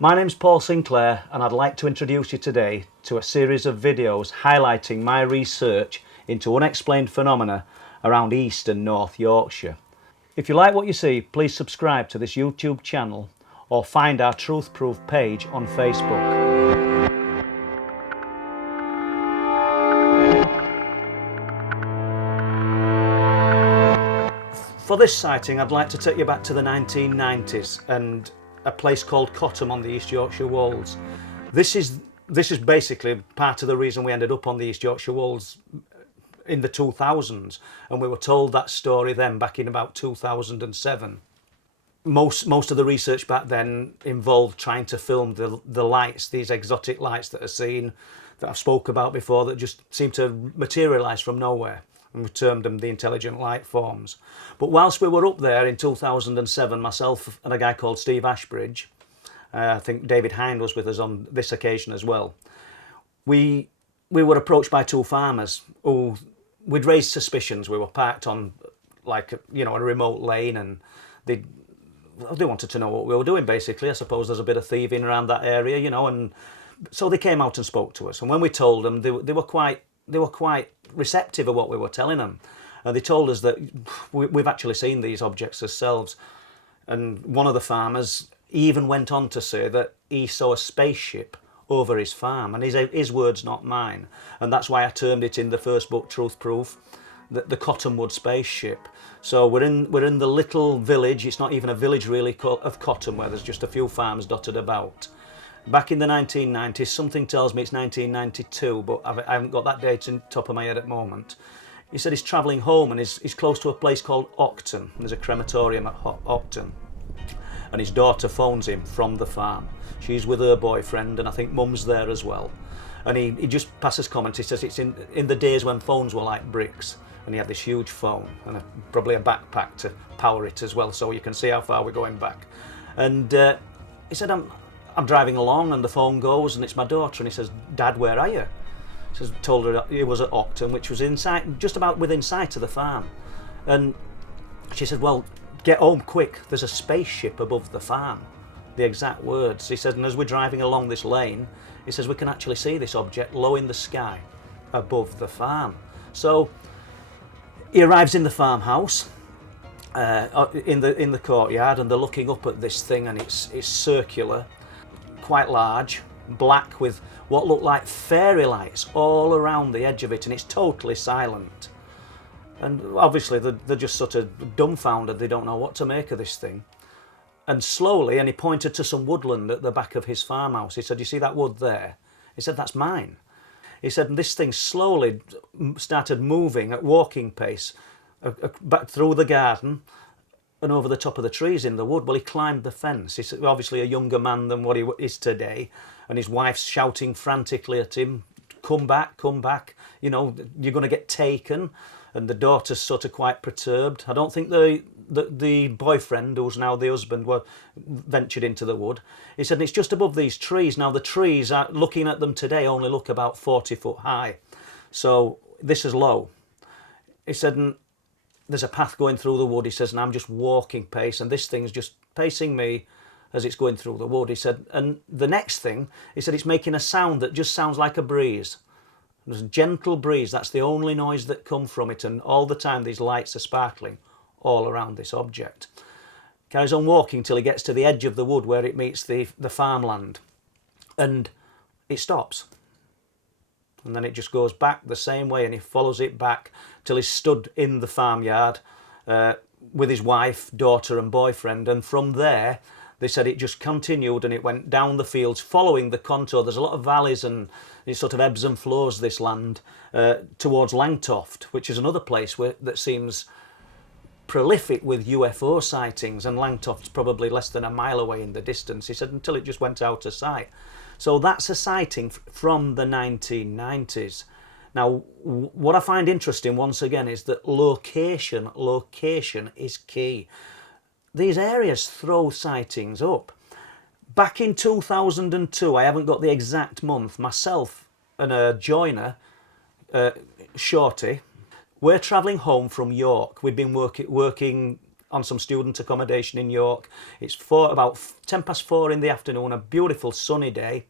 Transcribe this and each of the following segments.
My name's Paul Sinclair, and I'd like to introduce you today to a series of videos highlighting my research into unexplained phenomena around East and North Yorkshire. If you like what you see, please subscribe to this YouTube channel or find our Truth Proof page on Facebook. For this sighting, I'd like to take you back to the 1990s and a place called Cottam on the East Yorkshire Wolds. This is basically part of the reason we ended up on the East Yorkshire Wolds in the 2000s, and we were told that story then back in about 2007. Most of the research back then involved trying to film the lights, these exotic lights that are seen, that I've spoke about before, that just seem to materialise from nowhere. And we termed them the intelligent light forms. But whilst we were up there in 2007, myself and a guy called Steve Ashbridge, I think David Hind was with us on this occasion as well, we were approached by two farmers who we'd raised suspicions. We were parked on a remote lane, and they wanted to know what we were doing, basically. I suppose there's a bit of thieving around that area, and so they came out and spoke to us. And when we told them, they were quite receptive of what we were telling them. And they told us that we've actually seen these objects ourselves. And one of the farmers even went on to say that he saw a spaceship over his farm, and his words, not mine. And that's why I termed it in the first book, Truth Proof, the Cottamwood spaceship. So we're in the little village. It's not even a village really, of Cottam, where there's just a few farms dotted about. Back in the 1990s, something tells me it's 1992, but I haven't got that date on top of my head at the moment. He said he's travelling home, and he's close to a place called Octon. There's a crematorium at Octon. And his daughter phones him from the farm. She's with her boyfriend, and I think mum's there as well. And he just passes comment. He says it's in the days when phones were like bricks, and he had this huge phone and probably a backpack to power it as well, so you can see how far we're going back. And he said, I'm driving along, and the phone goes, and it's my daughter, and he says, "Dad, where are you?" He says, told her he was at Octon, which was just about within sight of the farm. And she said, "Well, get home quick, there's a spaceship above the farm." The exact words. He said, and as we're driving along this lane, he says, we can actually see this object low in the sky above the farm. So he arrives in the farmhouse, in the courtyard, and they're looking up at this thing, and it's circular, quite large, black, with what look like fairy lights all around the edge of it, and it's totally silent. And obviously they're just sort of dumbfounded. They don't know what to make of this thing. And slowly, and he pointed to some woodland at the back of his farmhouse. He said, "You see that wood there?" He said, "That's mine." He said, and this thing slowly started moving at walking pace back through the garden and over the top of the trees in the wood. Well, he climbed the fence. He's obviously a younger man than what he is today, and his wife's shouting frantically at him, come back, you're going to get taken." And the daughter's sort of quite perturbed. I don't think the boyfriend, who's now the husband, ventured into the wood. He said, and it's just above these trees. Now, the trees, looking at them today, only look about 40 foot high. So this is low. He said, and there's a path going through the wood. He says, and I'm just walking pace, and this thing's just pacing me as it's going through the wood. He said, and the next thing, he said, it's making a sound that just sounds like a breeze. There's a gentle breeze. That's the only noise that comes from it, and all the time these lights are sparkling all around this object. Carries on walking till he gets to the edge of the wood where it meets the farmland, and it stops. And then it just goes back the same way, and he follows it back till he's stood in the farmyard with his wife, daughter and boyfriend. And from there, they said it just continued, and it went down the fields following the contour. There's a lot of valleys, and it sort of ebbs and flows, this land, towards Langtoft, which is another place that seems prolific with UFO sightings, and Langtoft's probably less than a mile away in the distance. He said, until it just went out of sight. So that's a sighting from the 1990s. Now, what I find interesting, once again, is that location is key. These areas throw sightings up. Back in 2002, I haven't got the exact month, myself and a joiner, Shorty, we're travelling home from York. We'd been working on some student accommodation in York. It's about 4:10 in the afternoon, a beautiful sunny day.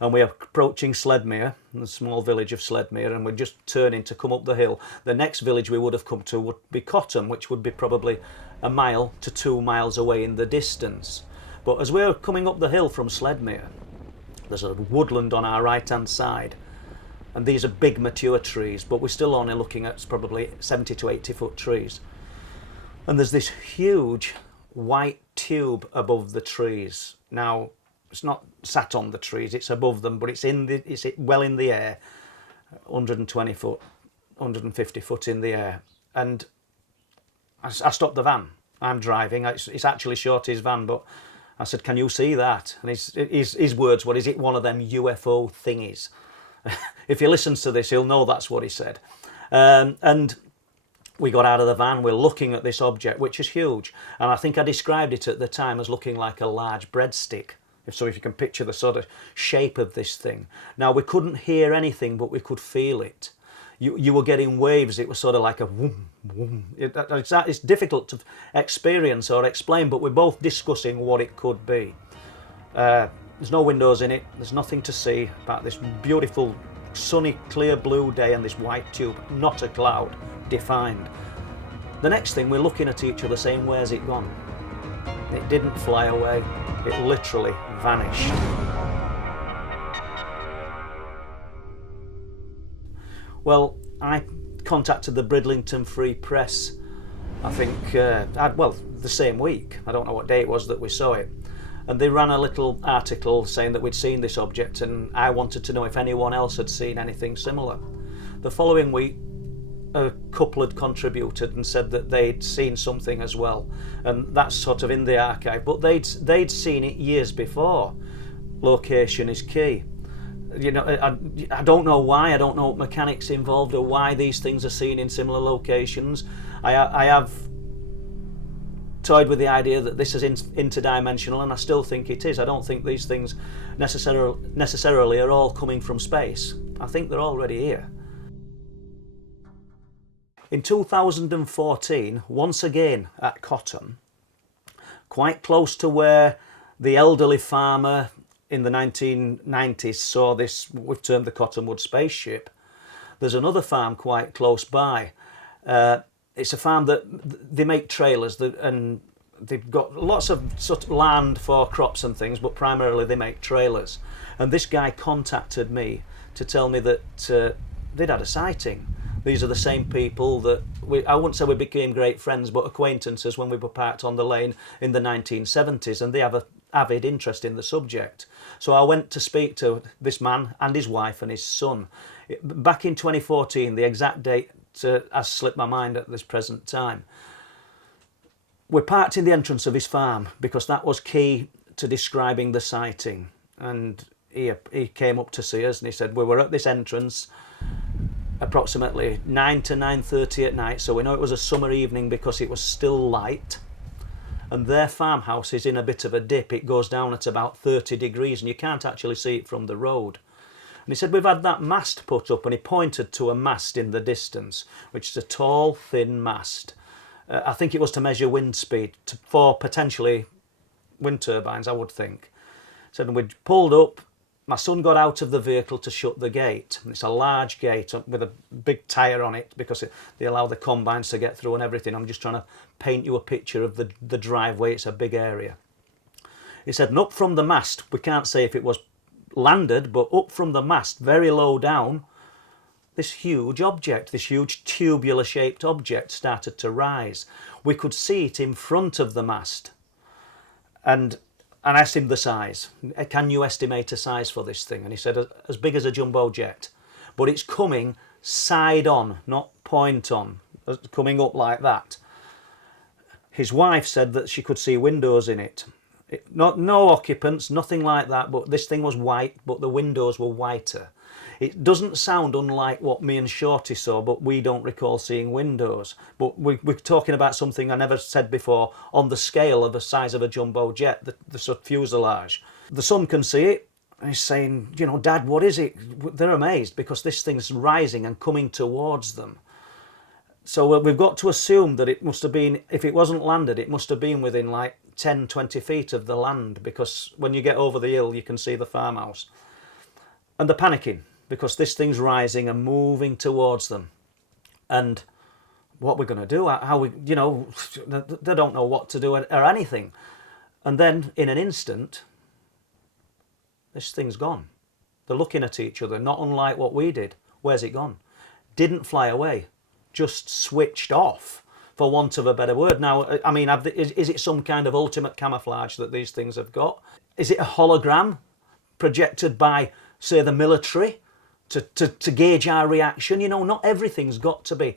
And we are approaching Sledmere, the small village of Sledmere, and we're just turning to come up the hill. The next village we would have come to would be Cottam, which would be probably 1 mile to 2 miles away in the distance. But as we're coming up the hill from Sledmere, there's a woodland on our right-hand side, and these are big mature trees, but we're still only looking at probably 70 to 80 foot trees. And there's this huge white tube above the trees. Now, it's not sat on the trees, it's above them, but it's well in the air, 120 foot, 150 foot in the air. And I stopped the van. I'm driving. It's actually Shorty's van, but I said, "Can you see that?" And his words were, "Is it one of them UFO thingies?" If he listens to this, he'll know that's what he said. And we got out of the van. We're looking at this object, which is huge. And I think I described it at the time as looking like a large breadstick. So if you can picture the sort of shape of this thing. Now, we couldn't hear anything, but we could feel it. You were getting waves. It was sort of like a whoom, whoom. It's difficult to experience or explain, but we're both discussing what it could be. There's no windows in it. There's nothing to see about this beautiful, sunny, clear blue day and this white tube. Not a cloud, defined. The next thing, we're looking at each other saying, "Where's it gone?" It didn't fly away. It literally vanished. Well, I contacted the Bridlington Free Press, I think, the same week. I don't know what day it was that we saw it. And they ran a little article saying that we'd seen this object, and I wanted to know if anyone else had seen anything similar. The following week, a couple had contributed and said that they'd seen something as well, and that's sort of in the archive, but they'd seen it years before. Location is key. You know, I don't know why. I don't know what mechanics involved or why these things are seen in similar locations. I have toyed with the idea that this is interdimensional, and I still think it is. I don't think these things necessarily are all coming from space. I think they're already here. In 2014, once again at Cottam, quite close to where the elderly farmer in the 1990s saw this, we've termed the Cottamwood spaceship, there's another farm quite close by. It's a farm that they make trailers, and they've got lots of sort of land for crops and things, but primarily they make trailers. And this guy contacted me to tell me that they'd had a sighting. These are the same people that I wouldn't say we became great friends, but acquaintances when we were parked on the lane in the 1970s, and they have an avid interest in the subject. So I went to speak to this man and his wife and his son. Back in 2014, the exact date has slipped my mind at this present time. We parked in the entrance of his farm because that was key to describing the sighting. And he came up to see us and he said, we were at this entrance approximately 9 to 9:30 at night, so we know it was a summer evening because it was still light, and their farmhouse is in a bit of a dip. It goes down at about 30 degrees and you can't actually see it from the road. And he said, we've had that mast put up, and he pointed to a mast in the distance, which is a tall, thin mast. I think it was to measure wind speed for potentially wind turbines, I would think. He said, and we'd pulled up. My son got out of the vehicle to shut the gate. It's a large gate with a big tyre on it because they allow the combines to get through and everything. I'm just trying to paint you a picture of the driveway. It's a big area. He said, and up from the mast, we can't say if it was landed, but up from the mast, very low down, this huge object, this huge tubular shaped object started to rise. We could see it in front of the mast. And I asked him the size. Can you estimate a size for this thing? And he said, as big as a jumbo jet. But it's coming side on, not point on, coming up like that. His wife said that she could see windows in it. No occupants, nothing like that, but this thing was white, but the windows were whiter. It doesn't sound unlike what me and Shorty saw, but we don't recall seeing windows. But we're talking about something I never said before, on the scale of the size of a jumbo jet, the sort of fuselage. The son can see it, and he's saying, you know, Dad, what is it? They're amazed because this thing's rising and coming towards them. So we've got to assume that it must have been, if it wasn't landed, it must have been within like 10, 20 feet of the land, because when you get over the hill, you can see the farmhouse. And they're panicking because this thing's rising and moving towards them. And what we're going to do, how we, you know, they don't know what to do or anything. And then in an instant, this thing's gone. They're looking at each other, not unlike what we did. Where's it gone? Didn't fly away, just switched off, for want of a better word. Now, I mean, is it some kind of ultimate camouflage that these things have got? Is it a hologram projected by, say, the military to gauge our reaction? You know, not everything's got to be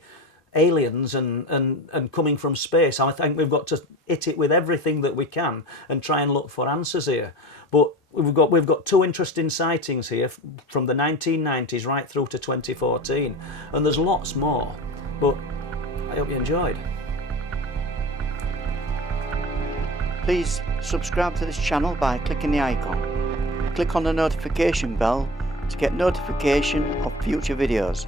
aliens and coming from space. I think we've got to hit it with everything that we can and try and look for answers here. But we've got two interesting sightings here from the 1990s right through to 2014, and there's lots more, but I hope you enjoyed. Please subscribe to this channel by clicking the icon. Click on the notification bell to get notification of future videos.